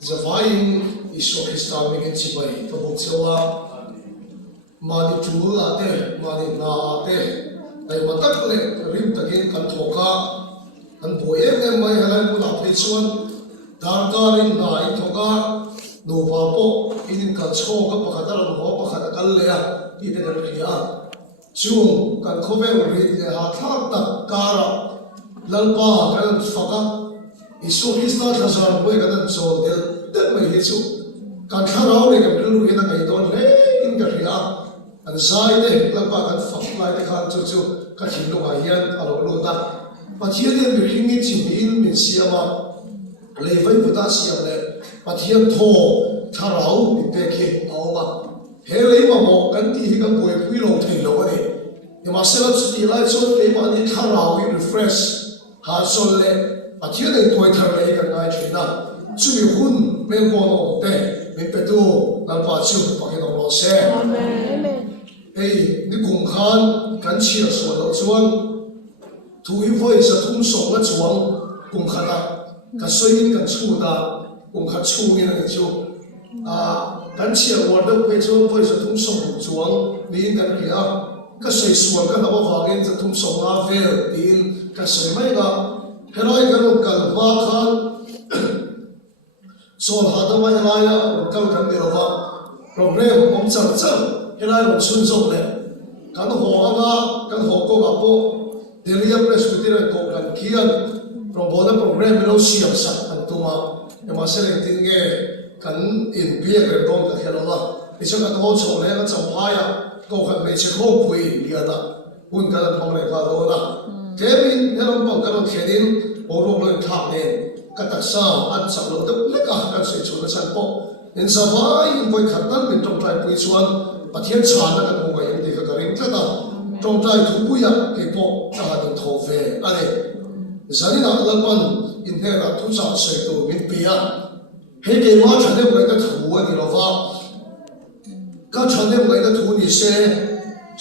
Zavain iso Kristal mingin sibai tabuk sewa mani chulu ate mani na ate ay matak le rim tagin kan thoka kan boye em mai halai pun apri chuan dargarin na I thoka no papo inin kan cho ka pakataran ho pakata kal le a ite kan khia chung kan khovel ri le ha thak tak kara lalpa kan faka iso Kristal thasar boy kan chol del dat mai hi chu kan tharau le kan lu hina ngai don le in ka khia an zai de lalpa kan fak lai te khan chu chu ka thin lo ga hian alo lo ta pathian le mi hingi chi in min siama le vai buta siam le pathian tho tharau mi pe khe awa he le ma mo kan ti hi kan boy pui lo thei lo ani ni ma sela chu ti lai chu le ma ni tharau wi refresh ha sol le pathian le toy thar le kan ngai thina chu mi hun men ko no te mi pe tu nan pa chu pa ke no lo se amen ei ni kum khan kan chia so lo chuan thu hi voi sa thum so la chuang kum khata ka soin kan chu da kum kha chu ni na chu a kan chia war da pe chu voi sa thum so chuang ni kan ria ka sei suan ka na ba wa gen sa thum so na vel tin ka sei mai ga helai kan kal ba khan sol hada mai helaya kal kan de wa program om chang chang helai ron sun so le kan ho anga kan ho ko ga po Delia Presbyterian ko kan kian from bola program lo siam sa kan tuma e ma sele tinge kan in bia re don ka helala isa kan ho so le ka champaya ko kan me che ko pui dia da un kan thong le ka do da kevin helom pa kan khedin oro lo tha ne ka tak sa an sa lo de le ka kan se chu na san po in sa vai in voi khatan min tong trai pui chuan pathian chan na kan ho ga em de ka ring tla da trong trai thu buya ke po ta den tho ve ane zani na lalpan in he ra thu sa se to min pia he ke ma chane mo ka thu ani lo va ka chane mo ka thu ni se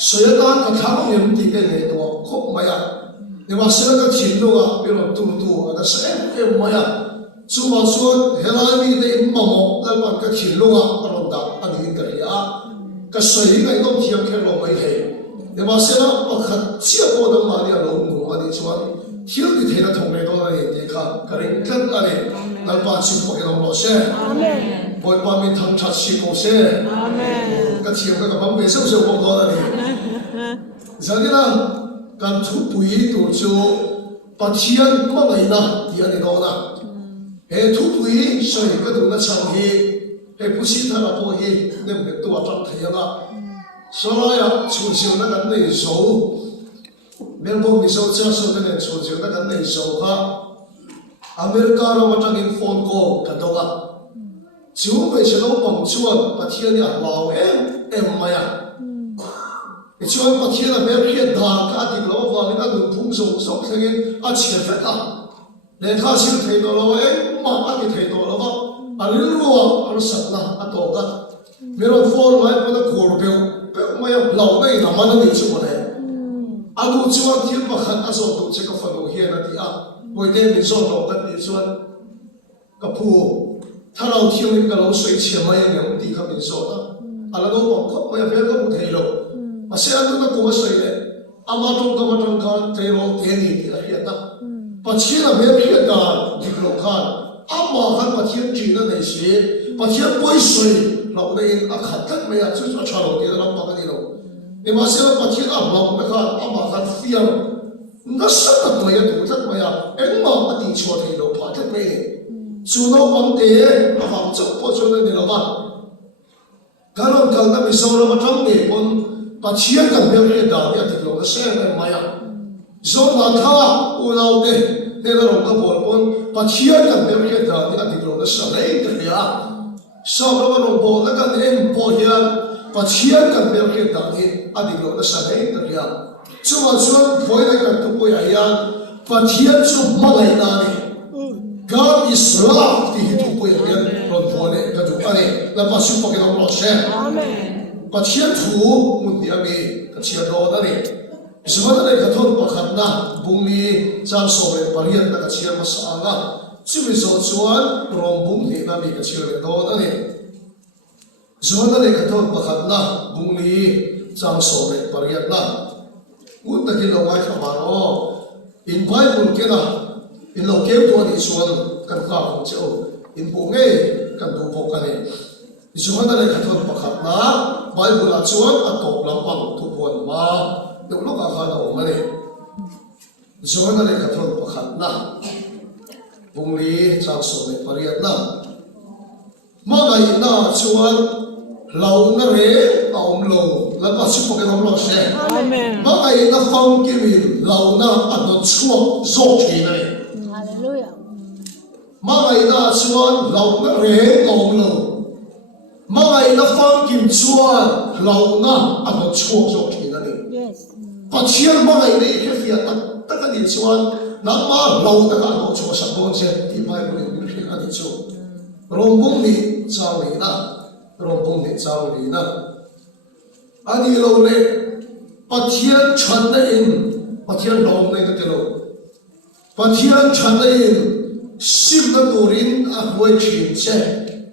soya ta ka tha mo yem ti ke ne to khop ma ya ne ma se ka chin lo ga pe lo tu tu ana se em ma ya chu ma so he la mi de ma mo lalpan ka chin lo ga ron da ani ka ya ka soi ga no thiam khe lo mai he ne ma se la pakhat chia ko da ma ri lo ngo ani chuan hiu ti thena thong le do na ni te kha karing tlat ani nal pa chi ko ke lo se amen boy pa mi thang that si ko se amen ka thiam ka bang be so so ko do na ni zani na kan thu pui tu chu pathian ma ngai na ti ani do na he thu pui soi ka du na chang hi he pu si tha la po hi ne me tu a tang thaya na Solaya chu chiu na kan nei so Melbourne mi so cha so ne chu chiu na kan nei so kha America ro ma tang in phone ko ka do ga chu be se lo pom chuan pathian ya lao em ma ya e chuan pathian a ber khia da ka ti lo wa ni na du phung so so thengin a che fe ka le kha sil thei do lo ma a ti thei do lo ba a lu ro a sat na a to ga mero phone mai pa na kor be mày lâu nay làm ăn này chứ mà này, anh cũng chưa ăn thiếu mà khăn ăn rồi cũng sẽ có phần đồ hiền là gì à, buổi đêm mình rồi đầu tận đi xuân, cái phu,ถ้าเราเที่ยวกับเราสวยเฉียบมาอย่างเงี้ยมันดีครับmình rồi đó,อะไรก็บอกเขาไม่เอาก็ไม่เที่ยวมาเสียอันนั้นก็ไม่สวยเลยอามาตรงกันกันเที่ยวเที่ยวนี่ที่อะไรนะปัจจัยนั้นไม่เพี้ยนกันที่เราขันอามาขันปัจจัยจีนนั่นเองสิปัจจัยไม่สวยเราได้ยินอาขัดทั้งไม่อยากช่วยชาวเราที่เราบอกกันนี่เราเนี่ยมาเสียปัจจัยอาเราไม่ขัดอามาขัดเฟี้ยงนั่นสักตัวอย่างตัวทั้งไม่อยากเอ็งมาอดีตชวนให้เราผ่านทั้งไม่ช่วยเราบังเอิญอาหารจุดพอช่วยนี่เราบ้างการเราการนั้นมีส่วนเรามาทั้งเนี่ยคนปัจจัยกันเรื่องนี้ดาวเนี่ยที่เราเสียไปไม่อยากส่วนนั้นถ้าอุณเราเนี่ยเราก็บอกคนปัจจัยกันเรื่องนี้ดาวเนี่ยที่เราเสียไปกันเนี่ยสอบเราเราบอกแล้วกันเองพอเห็นปัจจัยกันเรื่องนี้ดาวเนี่ยที่เราเสียไปกันเนี่ยช่วงพอยได้กันทุกคนอย่างปัจจัยช่วงมาเลยนะเนี่ย God is love ที่ทุกคนอย่างเราพอเนี่ยก็ถูกอันนี้แล้วปัจจุบันเราเชื่อปัจจัยถูกมุนที่มีปัจจัยรอนั่นเองสมัยนั้นก็ทนประคันนะบุญนี้จานสอบเลยปริยัติก็เชื่อมาสร้าง chumi so chuan rom bung ni na mi ka chil le do na ni zona le ka thon pakhat na bung ni chang so le pariat na ut ta ki lo wai khamaro in bible ke na in lo ke to ni chuan kan ka hong cheu in bu nge kan du pok ka ni zona le ka thon pakhat na bible a chuan a tok lampang thu pon ma de lo ka kha na o ma ni zona le ka thon pakhat na bung li chang so le pariat na ma ngai na chuan lau na re aum lo la pa chi poke lo se Amen. ma ngai na phong ki mi lau na an no chuak zo ki na ni Hallelujah. ma ngai na chuan lau na re aum lo ma ngai na phong kim chuan lau na an no chuak zo ki na ni Yes. pa chian ma ngai nei ke fia ta ka ni chuan na ma lau ta ka no chuak sa bon se ti bai bu ni ki ka ni chu rom bung ni chang ni na rom bung ni chang ni na ani lo le pathian chan na in pathian dom nei ka te lo pathian chan na in sim na turin a hoi chin che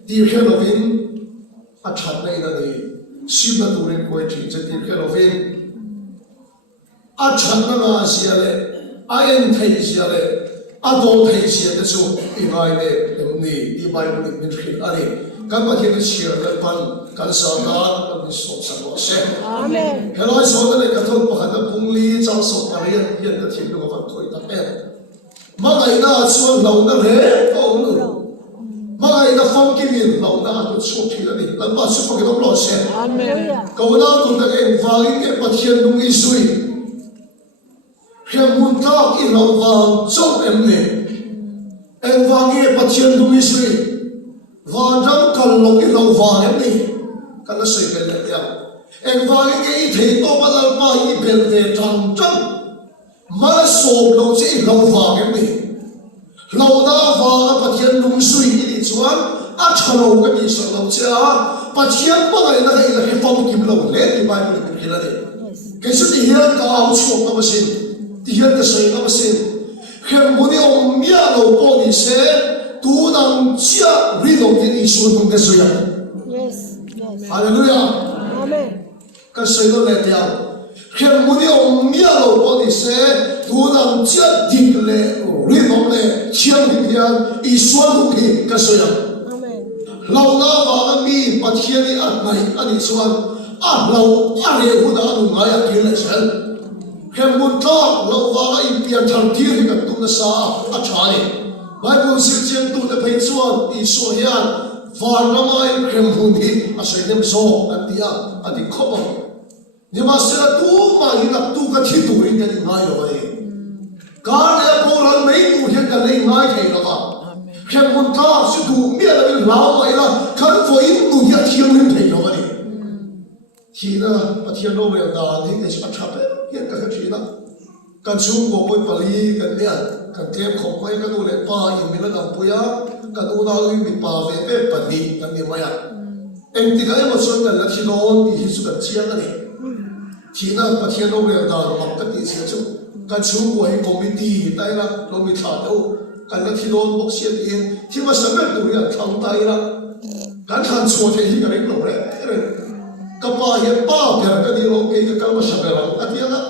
ti khe lovin a chan nei na ni sim na turin hoi chin che ti khe lovin a chan na nga sia le a en thei sia le a do thei sia te chu i ngai le em ni i bai bu ni min khil ani kan pathian ni sia le pan kan sa ta kan so sa lo se Amen. hello so le ka thon pakhat na pungli chang so parian hian ka thil lo van thoi ta pe ma ngai na chuan lo na re ko lu ma ngai na phong ki min lo na tu chu thil ani lan ba chu pakhat lo se Amen. ko na tu ta ke vali ke pathian dung i sui khem mun ta i lo wang chau em ne en wangi pathian dung i sui wa jam kal lo i lo wang em ni kan na sei bel le ya en wangi ke i thei to badal pa i bel ve chang chang ma so lo che i lo wang em ni lo na wa pathian dung sui ni chuan a chalo ka ni so lo cha pathian pa ngai na kai la he fom kim lo le ti bai ni ki la de Yes. ke su ti hian ka au chu ka ma sin ti hian ka sei ka ma sin khem mu ni om mia lo po ni se tu nang chia ri lo ni ni su tung ke so ya Yes. Yes. hallelujah Amen. ka sei lo le ti ao khem mu ni om mia lo po ni se tu nang chia dik le ri lo le chia ni hian i su tung ki ka so ya Amen. lau na wa mi pathian ni at mai ani chuan a lau a re hu da nu ngai a ki le sel khem mun ta lau wa i pian thang thi ri ka tu na sa a thai bible sir chen tu le phei chuan i so hian var na mai khem hun hi a sei nem so an tia a di khobo ni ma se tu ma hi na tu ka thi tu ri ka ni ngai lo ai ka le ko ran mai tu hi ka le ngai thei lo ba khem mun ta si tu mi la la mai la kan fo in tu ya thiam rin thei lo ai khi na pathian lo ve da ni ke sa tha pe hian ka kha thi na kan chung go poi pali kan ne kan tem khom pai ka du le pa in mi la dang puya ka du na wi mi pa ve pe pa ni kan ni ma ya en ti ga ma son kan la thi don ni hi su kan chiang ani khi na pathian lo ve da ro ka ti se chu kan chung go hi committee tai na lo mi tha do kan la thi don bok sia in thi ma sa ben du ya thang tai la kan than chuo the hi ka rek lo re ka pa hi pa per ka di lo ke ka ma sa be la a ti na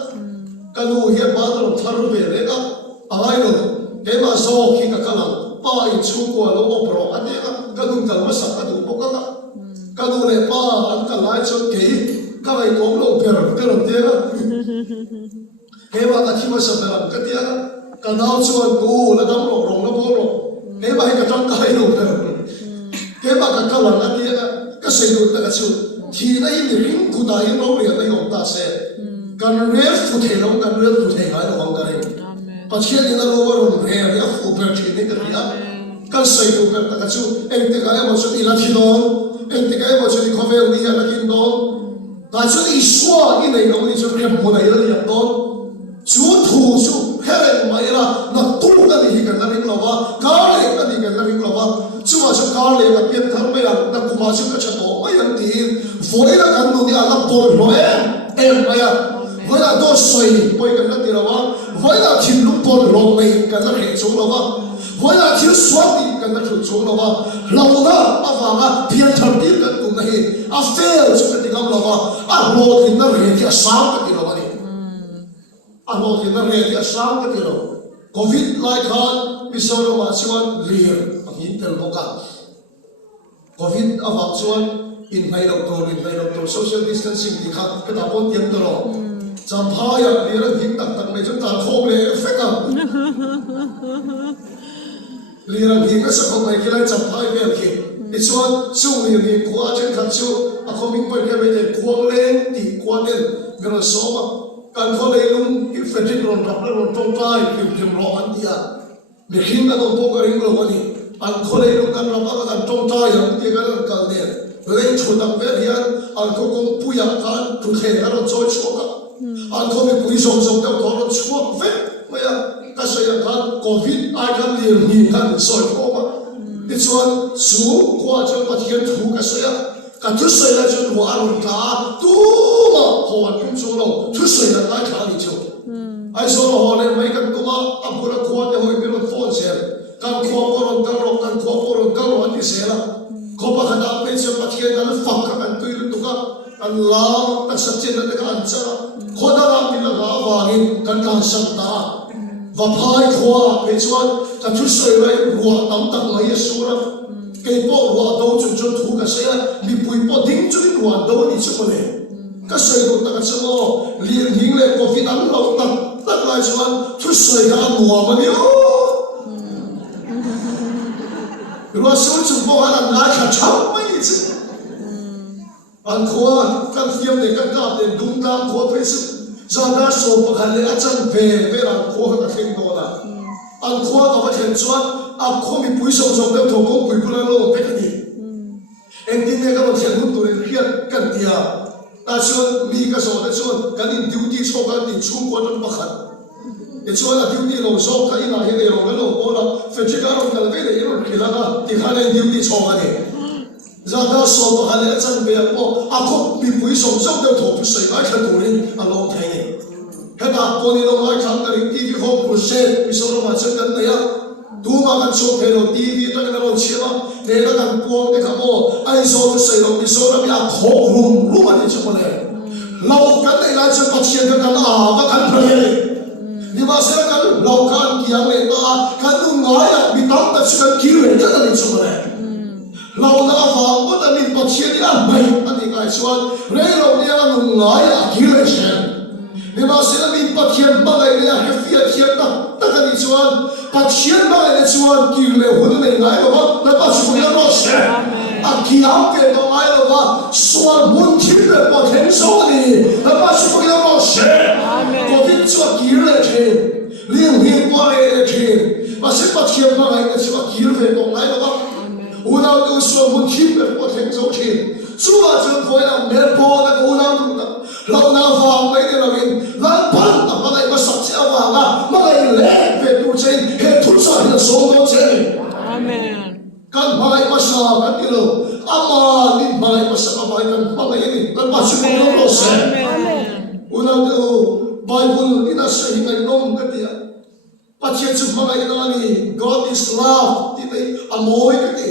ka nu hi pa do thar be le ka ai lo ke ma so ki ka ka la pa i chu ko lo o pro a ti ka nu ka ma sa ka du bok ka nu le pa an ka lai cho ke ka vai ko lo per per te na ke ma ka thi ma sa be la ka ti na ka nao chuan tu la dam lo rong la bo lo ke ma hi ka tang kai lo per ke ma ka ka la na ti na ka sei lu ta ka chu thi na in ring ku da in lo le na yong ta se kan re fu the lo kan re fu the ngai lo wang ka re pa chia ni na lo wa ron re ya fu per thi ni ka ya kan sei lu per ta ka chu en te ka ma chu ni la thi don en te ka ma chu ni kho ve ni ya la kin don ta chu ni swa ni nei lo ni chu ke mo na ya ni ya don chu thu chu heren mai la na tu na ni ka na ring lo wa ka le ka ni ka na ring lo wa chu ma chu ka le ka pian thar me ya na ku ma chu ka cha to mai an ti foi la kan nu ni ala por lo em mai ya voi la do soi poi ka na ti lo wa voi la thin lu por lo mai ka na he chu lo wa voi la thil kan na thu chung lo wa lo na awanga thian thar ti kan tu na hi a fail chu ka tingam lo wa a lo thin na re ti a sang ka ti lo ani a lo thin na re ti a sang ka ti lo covid lai khan misoro ma chuan lir a hin tel boka covid awak chuan in mai doctor social distancing ti kha ka ta pon tiam to lo cham phaya lir a hin tak tak mai chu ta khom le effect a lir a hi ka sa ko mai kilai cham phai ve ki ti chuan chu lir ni khwa chen khat chu a khoming pai ke ve te khuang len ti khuang len gro so ma kan kho le lung ki fetick ron rap le ron tong tai kim ro an tia me khin na no po ka ring lo ani an kho le lung kan rap ka tong tai an ti ka kal ne le chu tak ve hian an ko kong puya kan tu the ka ron choi chu ka an ko me pui som som ka ko ron chu ve ma ya ka sa ya kan covid ai kan lir ni kan soi ko ma ti chuan chu kwa chu pathian thu ka sa ya ka thu sai la chu wa ron ka tu ma ho an kum chu lo thu sai la ka kha ni chu ai so ho le mai kan kuma apura khwa te hoi bi ron phone share kan khwa ko ron ka ro kan khwa ko ron ka ro an ti se la ko pa khada pe chu pathian kan fak ka kan tu tu ka kan la ta sa chen na ka an cha khoda ga mi la ga wa ni kan kan sam ta và phai khwa pe chuan ka thu sai lai ruwa tam tak mai sura ke po ruwa do chun chun thu ka se mi pui po ding chu ruwa do ni chu le ka sai do ta ka chamo lir hing le covid an lo tak tak lai chuan thu sai ka nuwa ma ni o ruwa su chu po an na kha cham mai ni chu an khwa kan fiam ne kan ka de dung tam khwa pe chu zada so pakhan le achan ve ve ran kho ka theng do na an khwa ka ba then chuan a kho mi pui so so de tho ko pui pula lo pe ka ni en tin ne ka lo thian hun tu le khiat kan tia ta chuan mi ka so ta chuan kan in duty so ka ni chung ko don pakhan e chuan a duty lo so ka ina he le lo ko la fe che ka ro ka ve le ro khila ka ti kha le duty so ka ni zada so pakhan le achan ve po a kho mi pui so so de tho pu sai ka kha tu rin a lo thai ni kada poni lo mai khang ka ring tv ho pu se mi so ro ma chen kan na ya tu ma kan so phe lo tv ta kan lo chima ne la kan puang de ka mo ai so tu sai lo mi so ra mi a kho rum ani chu le lo kan nei la chen pa chien ka kan a ka kan phre ni ma se kan lo kan kiang le ta kan nu ngai ya mi tam ta chu kan ki le ta ni chu le lo na fa ko ta min pa chien ni a mai ani kai chuan re lo ni a nu ngai ya ki le chen ni ma se na min pa chien ba ngai le a he fia chien ta ta ka ni chuan pa chien ba ngai le chuan ki le hun nei ngai lo ba na pa chu ni lo se a ki am pe no ngai lo ba suan mun thi le pa then so ni na pa chu ni lo se ko vin chu ki le che liang hi pa le che ma se pa chien ba ngai le chuan ki le no ngai lo ba unang tu so mun thi le pa then so che chu ba chu ko ya me po na unang tu na lo na fa mai de lo in lan pan ta ba ngai ma sak cha wa ga ma ngai le pe tu chen he tu sa na so do che Amen. kan ma ngai ma sa kan ti lo ama ni ma ngai ma sa ma kan ma ngai ni lan pa chu ko lo se unang tu bible ina sa hi ngai nom ka ti pa che chu ma ngai na ni god is love ti dei amoi ka ti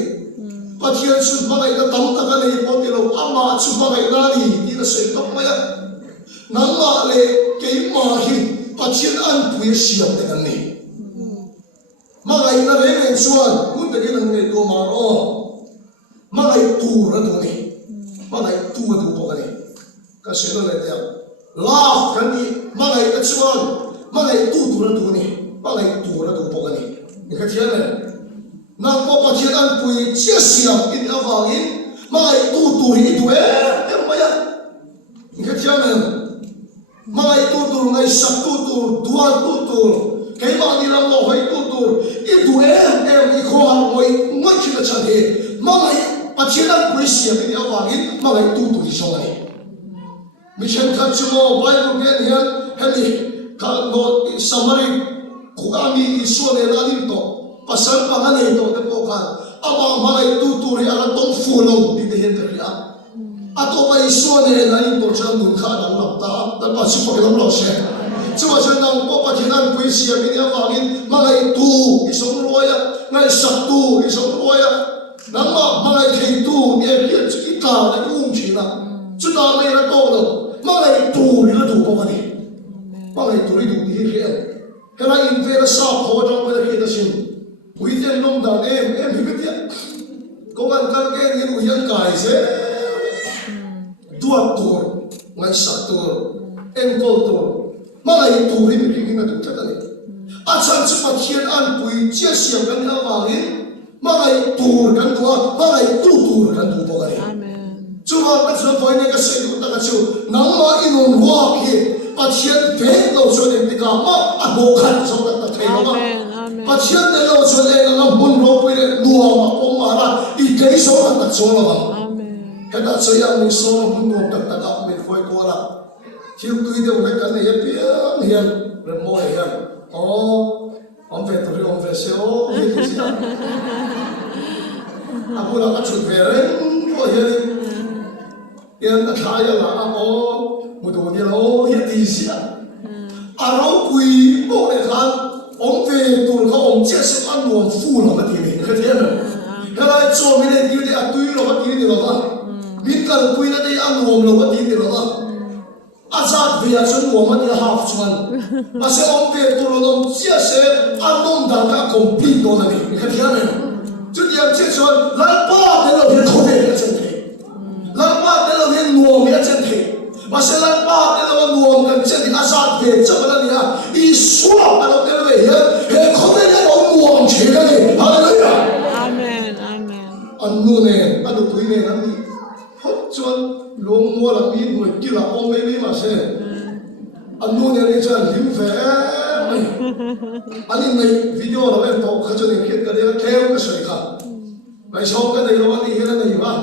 pathian chu ma ngai na tam ta ka nei po ti lo ama chu ma ngai na ni ti na se tok ma ya nang ma le ke ma hi pathian an pui siam de kan ni ma ngai na le ngai chuan mun te nang nei ko ma ro ma ngai tu ra tu ni ma ngai tu du po ka ni ka se lo le te love kan ni ma ngai ka chuan ma ngai tu ra tu ni ma ngai tu ra tu po ka ni ni ka thian le nang po pathian an pui chia siam in awangin ma ngai tu ri tu em ma ya ni ka thian le mai tu ngai sak tu dua tu kai ma ni ram lo hoi tu i tu em i kho har moi ngai chi na cha de mai pathian an pui siam in awangin ma ngai tu ri so ai mi chen kha chu mo bible gen hian heli ka no summary khu ga mi isu ne la din to pasal pa nga ne to te po khan ama mai tu ri ala tong fu lo ti de hen de ria ato pa isu ne la in to chan mun kha dang lam ta ta pa chi po ke lo se chu wa chen nang po pa thian an pui siam in awangin ma ngai tu i som lo ya ngay sập tu cái sống lôi á nắng mà ngay thầy tu nghe biết chữ ít cả là cũng chỉ là chúng ta này là to rồi mà ngay tu thì là tu có gì mà ngay tu thì tu thì hiện cái này in về là sao khó trong cái này là xin quý tiền nông đàn em hiểu biết chưa công an các cái những người dân cải sẽ tuột tuột ngay sập tuột em cô tuột mà ngay tu thì mình là tu chắc là anh sang chụp mặt thiên an bùi chia sẻ cái này vào đi mà ngay tu cái đó mà ngay tu cái đó bao cái chú mà cái chuyện phải những cái sự chúng ta cái chuyện nắng mà in hoa kia mặt thiên về lâu cho nên thì cả mà anh bộ khăn trong cái thấy nó mà mặt thiên để lâu cho nên là muốn lâu bây giờ đùa mà ông mà là đi cái số là đặt số là mà cái đó sẽ là mình số là muốn đùa đặt đặt mình phải qua là thiếu tuy đâu cái này biết hiền rồi mua hiền ông về tôi ông về xéo cái gì à aku là cái chuyện về đấy có hiền hiền là khai là một đồ gì đó hiền gì gì à nó quý bộ này khác ông về tôi có ông chia sẻ ăn uống phụ là cái gì cái thế này cái này cho mình này đi ăn tươi là cái gì đó mình cần quý là đi ăn uống là cái gì đó azat về chân uống mà đi half chuan mà sẽ ông về tôi là ông chia sẻ ăn uống đã cả complete đó này cái thế này chút điểm chia sẻ là ba cái là cái không thể cái chân thế là ba cái là cái nuông cái chân thế mà sẽ là ba cái là nuông cái chân thế azat về cho cái này à Isua cái là cái về cái không thể cái ông nuông chế cái này hallelujah amen amen anh nuông này anh được quý này anh đi hốt chuan luôn mua là pin người kia là ông ấy mà sẽ anh nuông này cho anh hiếm về anh này video đó em talk cho nên khi cái đấy kéo cái sợi khăn vậy sau cái này nó đi cái này mà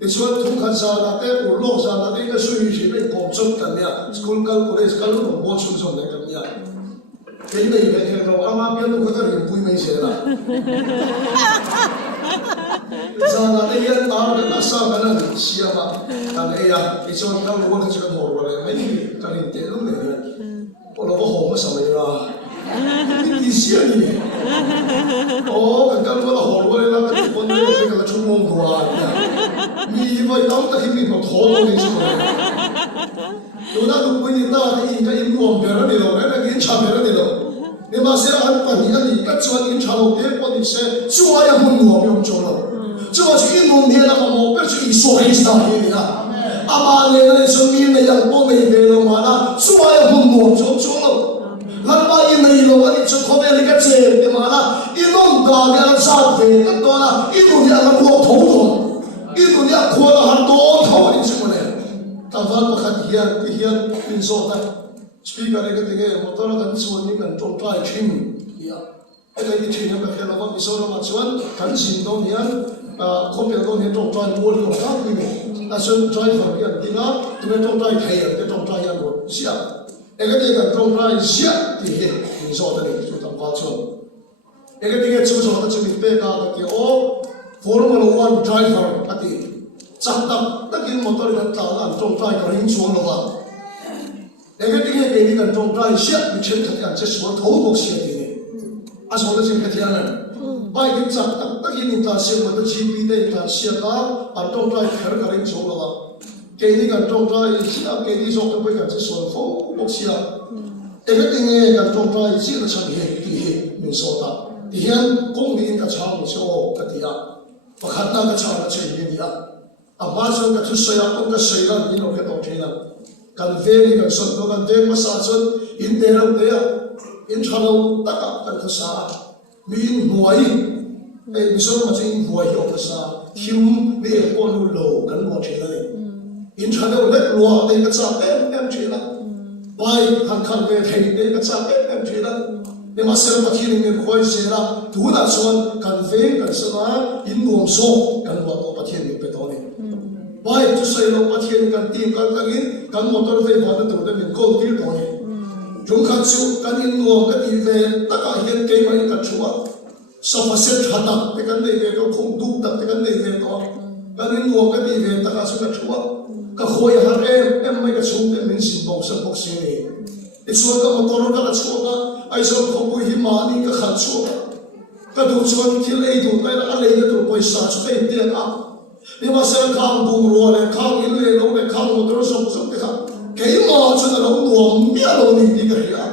cái chuyện thùng khăn sao là cái của lô sao là cái suy nghĩ về công chức cái này school cái college cái lúc mà bố chúng này cái này cái này cái nó ama biết nó có cái bùi mấy xe là sao là cái hiện tại là sao cái này xia mà cái này à cái chuyện cái lúc cái chuyện hồ rồi mấy cái này tiền lúc này我老婆好乜什麼啦？啲意思啊你？哦，人家嗰個學嗰啲啦，嗰啲揾嗰啲個充網度啊，你以為當得起面個妥到你出嚟？做得到半年啦，你而家要黃病喺你度，你檢查病喺你度，你話寫按半年而家做檢查落點幫你寫，做下有冇黃病做咯？做下去一弄天啦，我冇，不是一說起啥嘢啊？阿媽你那身邊的人幫你về了mà啦，做下有冇黃做咯？lần ba in này rồi anh chụp không biết cái gì thì mà là in ông cả cái là sao về tất đó là in đồ nhà là mua thấu rồi in đồ nhà khoa là hàng đồ thấu đi chứ mà này ta vẫn có khát hiền in số này speaker này cái tiếng ấy một tao là cái số những cái trong trai chim ya cái này cái chim cái là một số mà chuẩn cảnh sinh đâu nhỉ không biết đâu nhỉ trong trai mua được các cái này là sơn trai phải cái tiếng á tụi trong trai thầy cái trong trai nhà một xíu cái này cái trong trai xíu thì mình so đây chúng ta quan trọng cái này chúng ta có chuẩn bị cái Formula 1 driver cái gì chắc tập tất nhiên motor cái tàu là trong trai có hình xuống rồi cái này cái trong trai xíu mình chơi cái này chỉ số thấu bốc xíu thì à số đó chính cái gì này bài cái chắc tập tất nhiên mình ta xem một cái GP đây ta xíu cả à trong trai cái hình xuống rồi cái này cái trong trai xíu cái này số cái cái chỉ số thấu bốc xíu cái này cái trong trai xíu là chẳng hiện thì mình số ta thì hiện công ty cái厂số cái gì à và khát na cái厂là chơi gì à à bao giờ cái thứ xây ông cái xây ra thì nó cái đầu tiên là cần về thì cần sân cần về mà sao sân in tiền đâu đấy à in channel tất cả cần cái sao mình muối mình số mà chơi muối hiểu cái sao thiếu để con lô cần mua chơi này in channel lấy lúa để cái sao em chơi là bài hàng khăn về thầy để cái sao em chơi là nhưng mà xem mà khi mình coi xem là thủ đã xuân cần về cần xem là in nuông số cần mua đồ bắt thiên mình phải đó này bài chú xây lâu bắt thiên cần tiền cần in cần mua đồ về vào đó để mình câu tiêu đó này chúng khăn chú cần in nuông cái gì về tất cả hiện cái mà cần chú à sao mà xếp chặt tập cái cần này về đâu không đủ tập cái cần này về đó cần in nuông cái gì về tất cả chúng cần chú à cái khối hàng em mấy cái chú cái mình xin bốc xin này cái số cái motor cái là chú cái ai số không có hiểm mà đi cái khăn số cái đủ chuan thiên lấy đủ cái là anh lấy cái đủ पैसा cho cái tiền à nhưng mà sẽ khang bù rồi này khang in lấy đâu này khang một đôi sông sông cái cái mà cho nó đâu nuông miếng đâu đi đi cái à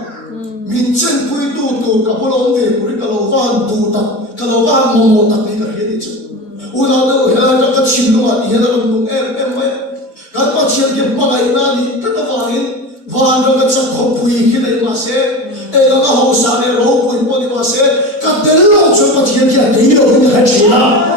mình chân quỳ tu cả bộ lòng này quỳ cái lâu van tu ta cái lâu van mồ ta đi cái gì chứ u nào đâu là cái chuyện đó mà hiện là đúng em ấy cái mà chuyện cái mà cái nào đi cái đó van rồi cái chắc không quỳ cái này mà sẽ cái đó hậu sa này lâu quỳ bộ này mà sẽ cái đấy lâu cho mà chuyện cái đấy đâu cái chuyện à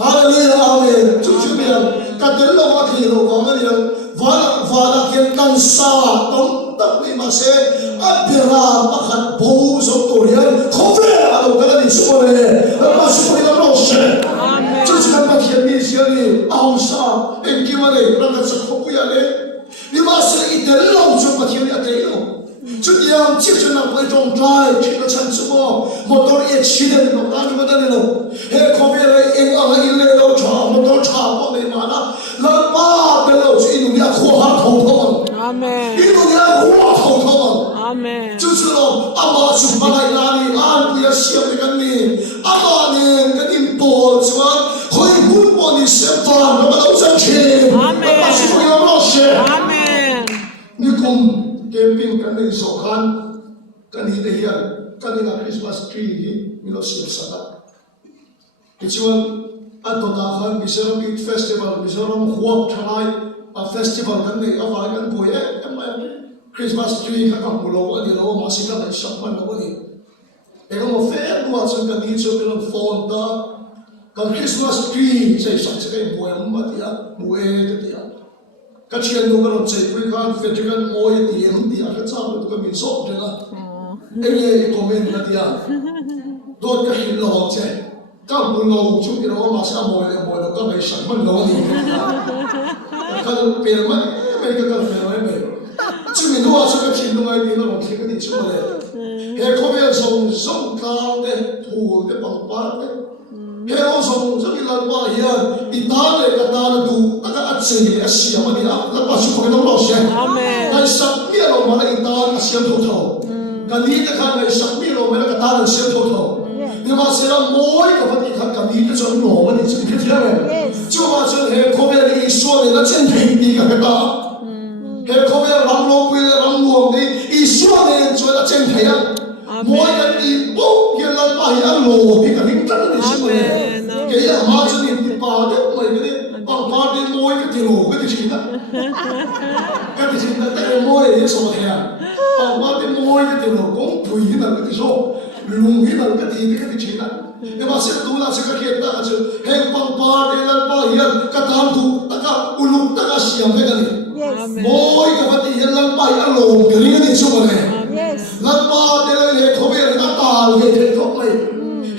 Hallelujah, amen. Chúa miền, các tín đồ hoa kỳ đồ có cái điều và là kiện căn xa tống tắc đi mà sẽ áp ra bắt hạt bố sống tổ liên không về à đâu cái gì xung quanh này mà xung quanh nó sẽ Chúa chỉ cần bắt hiện đi xí đi ao xa em kia mà này nó cái sự không có gì nhưng mà sẽ ít đến lâu cho bắt hiện đi ở đây đâu Chúa yang chiếc chân nặng với trong trai chỉ có chân số một đôi ít chỉ đến một anh mà đây đâu hệ không biết là em ở lại lên đâu trả một đôi trả một này mà nó là ba cái đâu chỉ dùng nhà khoa học thông thông Amen. dùng nhà khoa học thông thông Amen. Chúa chỉ là ama chúng ta lại là đi ăn bữa sáng cái này ama này cái điểm bổ chứ mà khơi muốn bỏ đi xem phàm nó đâu chân chìm Amen. mà chúng ta lo sẽ Amen. như cùng camping kan ni sokhan kan ni de hian kan ni na Christmas tree hi mi lo sim sana kichuan atota khan Mizoram Youth Festival Mizoram Huap Thangai a festival kan nei awa kan boy Christmas tree ka mulo ani lo ma singa lai sakman lo ani ega mo fe duwa chung kan ni chu kan phone ta kan Christmas tree chei sak chei boy ma tia mue tia các chuyện đâu có làm gì với các festival môi tiền thì anh chắc là cái mình sốt rồi đó anh ấy comment là gì à đôi cái hình lò chứ các buôn lò chúng cái đó mà sao môi nó có cái sản phẩm lò gì các tiền mà mấy cái tiền mà chứ mình đâu có cái chuyện đâu mà nó làm cái gì chứ mà này he có biết sống sống cao đấy thủ đấy bằng bát đấy he ông sống rất là bao hiền đi ta này cái ta là đủ tất cả anh chị anh chị mà đi làm là bao nhiêu cái đó sẽ ngày sáng biết rồi mà lại ta xem thâu thâu cái gì cái khác ngày sáng biết rồi mà lại ta là xem thâu thâu nhưng mà sẽ là mỗi cái vấn đề khác cái gì cái chỗ nổ mà đi cái thế này chứ mà chứ he có biết đi số này nó chân thành đi cái ta he có biết làm lông quy làm luồng đi số này cho nó chân thành á mỗi cái đi bốc hiện là bao nhiêu lỗ thì cái hình chất này số này cái gì mà cho nên đi ba đấy mấy cái đấy bằng ba đi mỗi cái thì lỗ cái gì đó cái gì đó cái mỗi cái số này à bằng ba đi mỗi cái thì lỗ cũng tùy cái nào cái số lùng cái nào cái gì đó nhưng mà sẽ tu là sẽ cái hiện tại chứ hay bằng ba đi là bao nhiêu cái tam tu tất cả uluk tất cả siam cái này mỗi cái vấn đề hiện là bao nhiêu lỗ cái này số này lần ba đi là không biết là ta về thế không mày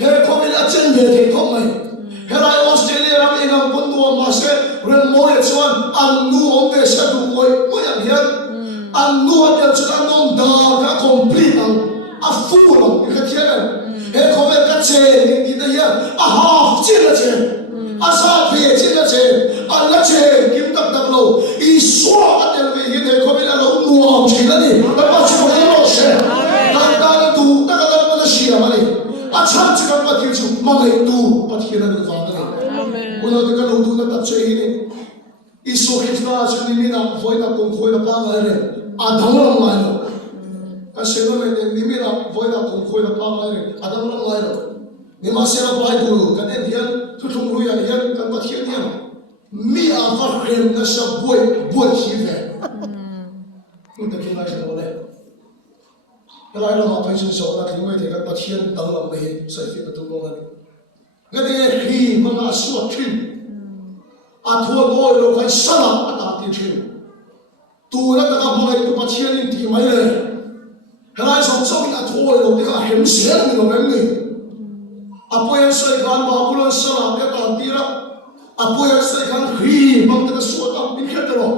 hay không biết là chân về thế không mày hay là Australia làm gì làm quân đua mà sẽ rồi mỗi chuyện ăn nu ông về sẽ đủ mỗiอย่างhiện ăn nu anh cho anh nông đào cả complete à full cái chuyện này hay không biết cái chuyện gì đấy à half chuyện là chuyện à sao về chuyện là chuyện à là chuyện kiếm tập tập lâu ý số anh đều về hiện hay không biết là lâu nuông chuyện là gì nó bao nhiêu cái đó sẽ ta tu ta cái đó nó xia mà đi à chăm chỉ cần bắt kịp chú mà người tu bắt kịp là được vào đấy Uno de cada uno da tachei isso que está se limina foi da com foi da pangare adamram laino a seno le limina foi da com foi da pangare adamram laino ni ma sera bai du kan en hian thu thung ru ya hian kan pa thian hian mi a var rem na sa boi hi ve un da kin lai sa le lai lo ma pai chu so na thing mai the kan pa thian dang lam nei sai fi tu lo cái này khi mà ngã xuống thuyền, thua ngồi rồi phải sát lắm ta tiến thuyền, tu nó ta gặp mọi tu bắt chiên lên thì mấy này, cái này sống sống thua rồi thì cả hiểm xé mình rồi mấy người, bây giờ xây gan bảo bulan sát lắm cái ta tiến ra, bây giờ xây gan khi bằng cái số ta bị hết rồi,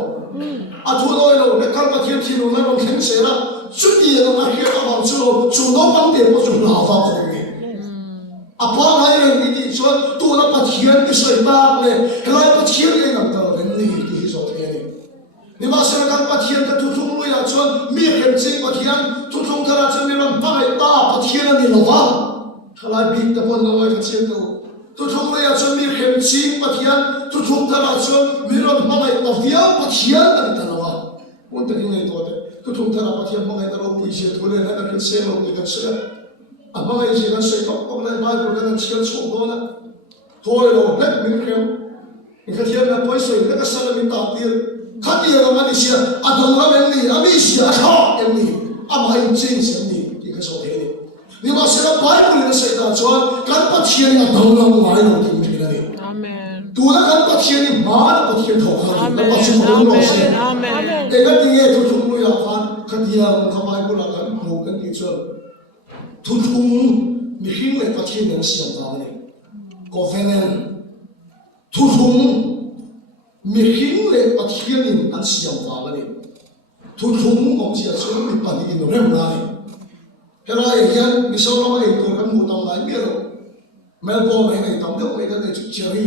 thua rồi cái căn bắt chiên thì nó nó hiểm xé ra, chút gì nó mà hết ta bằng chút chúng nó bằng tiền của chúng nó vào rồi. Apa ngay rồi đi đi cho tu nó bắt hiền cái sợi bạc này, cái này bắt hiền cái ngắm tao cái này thì sao thế này, nhưng mà sau đó bắt hiền cái tu trung lui à cho mi hiền chính bắt hiền tu trung cái là cho mi làm bài ta bắt hiền này nó vào, halai big ta pon ngai ka chen to tu thong le ya chon mi khem ching pathian tu thong ta la chon mi ron ma mai pafia pathian an ta lawa un ta ni to te tu thong ta la pathian ma ngai ta ro pui se thole na ka se lo ni ka se a ma ngai se na se to ko na ba ko na chial chu do na thoi lo net mi khem ni ka thian na poi se na ka sa na mi ta tir khát đi rồi mà đi xia à đồng ra bên này à mi xia khó em này à mà anh chính xem này thì cái số thế này nhưng mà sẽ là bài của nó sẽ là cho các bạn chia là đồng ra ngoài rồi thì mình này Amen. tu là các bạn chia thì mà là bạn chia thổ các bạn chia một đồng sẽ Amen. để cái gì thu chung nuôi học han khát đi là không ai cũng là cái một cái gì chứ thu chung mình khi người ta chia những sự vào này có phải nên thu chung mi hin le pathianin an siam wa mani thu thum om sia chu mi pa ni no rem lai hela hian mi so lo ai to kan mu tam lai mi ro melbourne mai nei tam deuh mai kan nei chu cherry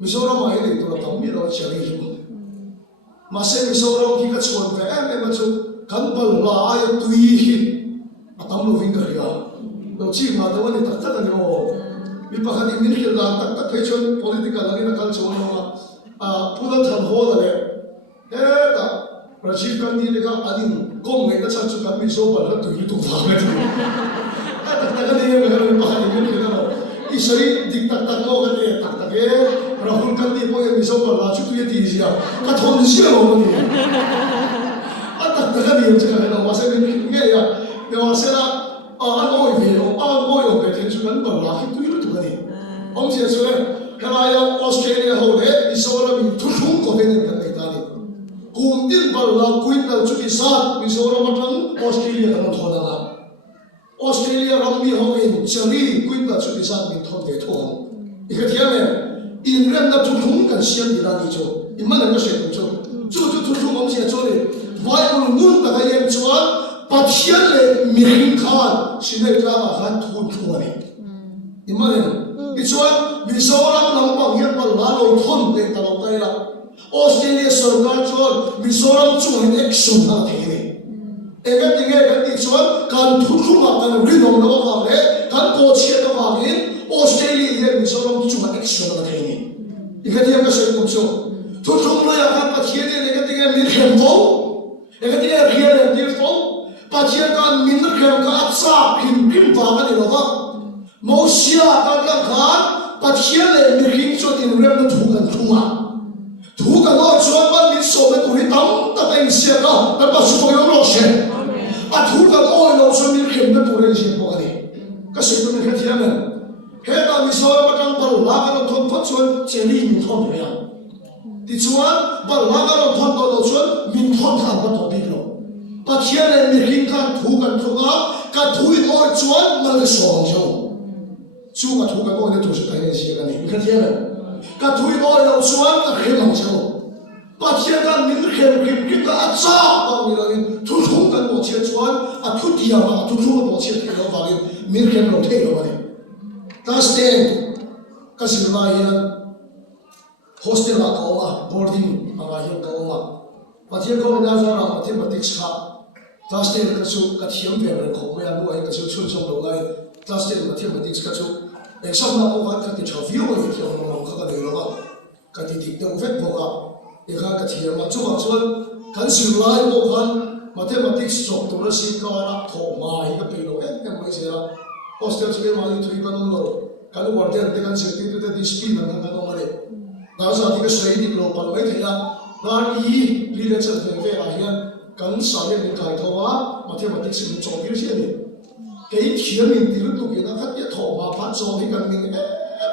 mi so lo mai nei to tam mi ro cherry hi ma se mi so lo ki ka chuan ve em ma chu kan bal la ai tui hi atam lo ving ka ya lo chi ma da wani tak tak ani o mi pa khani min khil la tak tak thei chon political ani na kal chuan ma pudan than ho da le ta Rajiv Gandhi ne ka adin kom ngai ta chan chu kan mi so bal ha tu hi tu va me ta tak tak ni me ha pa ha ni me ka i sari dik tak tak lo ga te tak tak e Rahul Gandhi po e mi so bal la chu tu ye ti sia ka thon sia lo ni a tak tak ni ye cha ka wa se ni nge ya ne wa se la a ngoi ve lo a ngoi o ke ten chu kan bal la hi tu hi tu ga ni om sia so le Helaya Australia ho le isora mi thu thung ko ve ne kan nei ta ni kum tin bal la kuin na chu ki sa isora ma thang Australia kan tho da la Australia ram mi ho in chari kuin na chu ki sa mi thon ve tho i ka thia me in rem na thu thung kan siam ni la ni chu in man na se chu chu thu thung om sia chu ni Bible mun ta ga yen chuan pathian le mi ring khan sinai tla ma khan thu thu ani in man Ichuan Mizoram lampang yan pal lalo thon le talo tay la Australia sarkar chuan Mizoram chuan action na thei ega tinge kan ichuan kan thuthu ma kan rinom na wa le kan ko chia na wa in Australia ye Mizoram chuan action na thei ni ikati ka sai kum chu thuthu ma ya kan pa chia de ega tinge min khem fo ega tinge riya le dir fo pa chia kan min khem ka atsa kim kim wa ma ni lo wa Mosia kan khan pathian le mi ring cho tin rem na thu kan no chuan ban min so me tu hi tam ta teng sia ka ta pa su ko yo lo se a thu kan oi lo so mi khem na tu re sia ko ani ka se tu ni khathia men he ta mi so ma kan bal la ka no thon phot chuan cheli min thon ya ti chuan bal la ka no thon to chuan min thon than ba to bi lo pathian le mi ring kan thu ka thu i oi chuan mal so jo chú mà thu cái coi để thu sự thay này gì cái này cái gì vậy cái thu cái coi đâu xuống cái khem làm sao bắt chia cái mình khem cái ăn sao bao nhiêu là thu thu cái bộ chia xuống thu tiền mà thu cái bộ chia thì nó vào mình khem nó thay nó vậy ta stand cái gì là hiện hostel là có mà boarding là hiện có mà bắt chia cái nào ra là mathematics khác ta stand cái số cái thiam về là có mấy anh nuôi cái số chuyên sâu đầu này ta stand mathematics cái số exam na ko ka ti trophy o ni thio no ka ka dei lo ka ti dik de vet bo ka e ka ka thia ma chu ma chuan kan sil lai bo khan mathematics chok to ra si ka ra tho ma hi ka pe lo em mai se ra hostel che ma ni thui ka no lo kan war den te kan se ti tu te di speed na ka no ma le da sa ti ka sei dik lo pal mai thia na i li le chen ve a hian kan sa le ni kai tho wa mathematics ni chok dir se ni cái chuyện mình thì lúc kia nó phát hiện thổ mà phát cho thì cần mình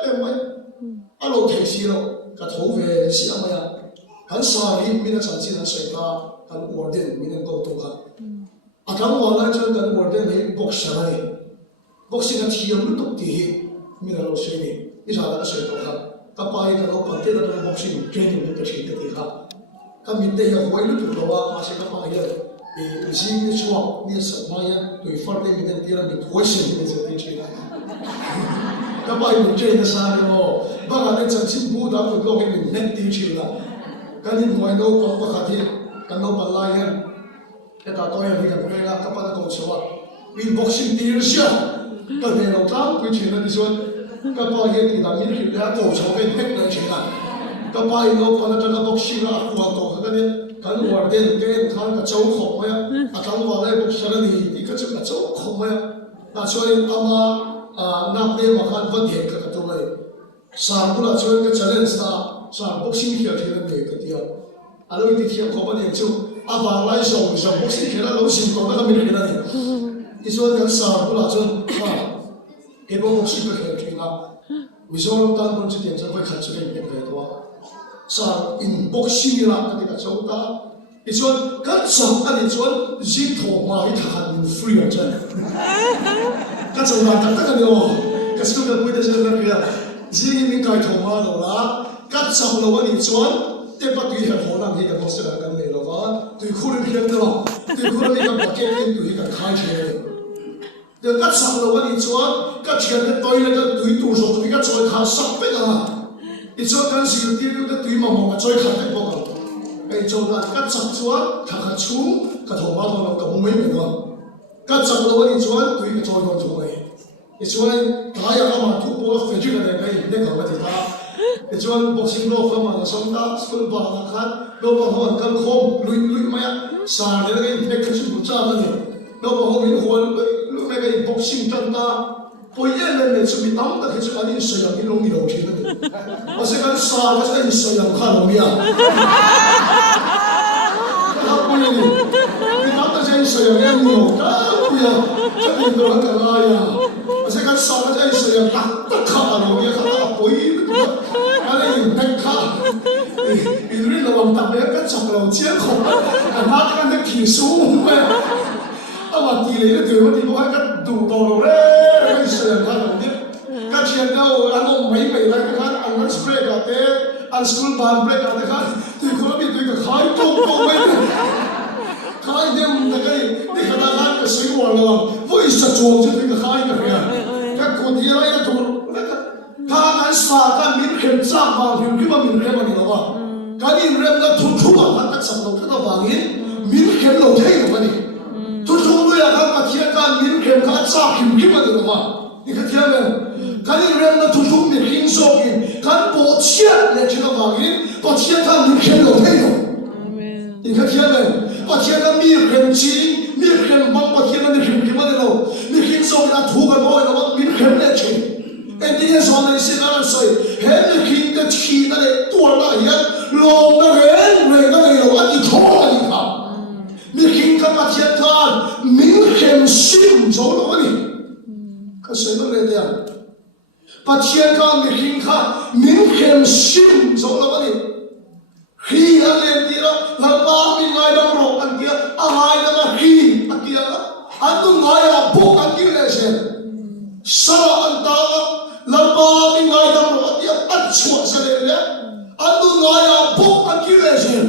em mấy alo thấy gì đâu cái thổ về gì mà ya hắn sai mình đã sản sinh ra sai ta hắn order mình đang cầu tu cả à thằng ngoài lại cho hắn order này boxer này boxing cái chuyện lúc thì mình là lo sai này ý là nó sai đâu cả các bài cái nó còn tiếp tục boxing training cái chuyện thì cả các mình đây là quay lúc đó mà sẽ các bài Zing ni chuak ni sa maya tui far te mi den tira mi question ni se te china ka bai mi train sa ni mo ba ga den chan sim bu da ko lo ke mi net ti china ka ni moi do ko pa khati kan no pa la yan e ta to ya ni ka pe la ka pa ko chwa win boxing ti sia ก็เนี่ยเราตั้งคุยถึงนั่นที่ส่วนก็พอเห็นที่นั่นมีแล้วโตชอบเป็นเด็กเลยใช่ไหมก็ไปเราพอเราจะบอกสิ่งละกว่าโตกันเนี่ยกันวันเดินเดินทางกับเจ้าของไหมอ่ะทั้งวันเลยบอกสารดีที่ก็จะกับเจ้าของไหมน่าช่วยอามานับเดียวมาคันวันเดียวกับตัวเลยสามคนละช่วยกันเชลเลนส์นะสามบอกสิ่งที่เราเห็นเลยกันเดียวอะไรที่เที่ยวขบันยังจู่อาบาไล่ส่งบอกสิ่งที่เราเราสิ่งของเราไม่ได้กันเนี่ยที่ส่วนกันสามคนละช่วยเก็บบอกสิ่งที่เราเห็นนะวิศวกรรมคนจะเรียนจะไปขัดจุดเด่นเลยตัวสามอินบอกสิ่งที่เราที่กับเจ้าตาที่ส่วนกันสามอันที่ส่วนจิตโทมาให้ทานฟรีอ่ะจ้ะกันสามอันตั้งกันเดียวกันสุดกันพูดได้จะเป็นอะไรจิตมีใครโทมาแล้วล่ะกันสามเราวันนี้ส่วนแต่ปัจจุบันหัวหน้าที่กับบอกสิ่งนั้นเลยแล้วว่าตัวคุณเพียงแต่ว่าตัวคุณไม่กับปัจเจกตัวที่กับขายเฉยเดี๋ยวกันสามเราวันนี้ส่วนกันเชื่อกันตัวนี้ก็ตัวตัวสองตัวกันช่วยขาสับไปกันอีส่วนกันสิ่งที่เราตัวตัวมันมองกันช่วยขาได้พอกันไอ้โจกันกันสับส่วนถ้าขาชูกันโทมาตัวเรากับมึงไม่เหมือนกันกันสามเราวันนี้ส่วนตัวก็ช่วยกันช่วยอีส่วนถ้าอยากมาทุกคนเฟรนช์กันได้เนี่ยเขาไม่ติดตาอีส่วนบอกสิ่งโลกเข้ามาสมตาสกุลบาร์นะครับโลกบางคนกันคมลุยมาสารเนี่ยก็อินเด็กขึ้นบุษรากันเนี่ยโลกบางคนมีหัวลุยไม่ก็อินบอกสิ่งจันตาพอเย็นเนี่ยจะมีตั้งแต่ขึ้นอันนี้สยามมีลงมีลงที่นั่นเพราะฉะนั้นสารก็จะอินสยามข้าลงมีอ่ะถ้าพูดอย่างนี้มีตั้งแต่จะอินสยามเนี่ยมีลงข้าลงมีอ่ะจะอินตัวกันอะไรอ่ะเพราะฉะนั้นสารก็จะอินสยามตักข้าลงมีข้าลงปุยอะไรอยู่ในข้าอีเรื่องระวังตับเนี่ยก็จับเราเชี่ยของอันนั้นก็นึกผีสูงไปเอามาตีเลยก็ถือว่าที่พวกเขาก็ดูโตเราเลยไม่เสื่อมข้าลงเนี่ยก็เชียร์เราอันนั้นไม่ได้กันอันนั้นสเปรย์กันเต้อันสกุลบานเปรย์กันนะครับที่คนละมีตัวก็ขายตรงไปขายเดี๋ยวมันก็นี่ขนาดนั้นก็สวยกว่าเราว่าอีสัจจวงจะถึงก็ขายกันเนี่ยก็คนที่อะไรก็ถูกถ้าการสาการมีเข้มจ้าบางทีที่ว่ามีเข้มมันนี่หรอวะการที่เริ่มแล้วทุกวันตัดสับเราก็บางทีมีเข้มเราเท่หรอวะนี่ทุกด้วยนะครับมาเทียบกันมีเข้มการจ้าเข้มมันนี่หรอวะนี่ก็เทียบกันการที่เริ่มแล้วทุกมีเข้มโซ่กินการปวดเชี่ยเนี่ยที่เราบางทีปวดเชี่ยกันมีเข้มเราเท่หรอนี่ก็เทียบกันปวดเชี่ยกันมีเข้มจีมีเข้มบางปวดเชี่ยกันมีเข้มมันนี่เรามีเข้มโซ่กันถูกกันบ่อยนะว่ามีเข้มเนี่ยจริงเอ็นดีเอสวันนี้สิ่งนั้นใส่เห็นคิดแต่ขี้นั่นเองตัวนั่นยันลงนั่นเองเรื่องนั่นเองเราอันที่ท้ออันนี้ครับมีคิดกันมาเทียบกันมีเข้มซิมโจ้เราวันนี้ก็เสร็จแล้วเลยเดียวมาเทียบกันมีคิดกันมีเข้มซิมโจ้เราวันนี้ฮีอะไรดีละแล้วบ้ามีไงดังร้องกันเกี่ยอะไรนั่นละฮีอันเกี่ยละอันนู้นไงอ่ะพวกอันเกี่ยเลยเช่นสระอันตาลำบากมีไงดังร้องเกี่ยอันชั่วเสด็จเลยอันนู้นไงอ่ะพวกอันเกี่ยเลยเช่น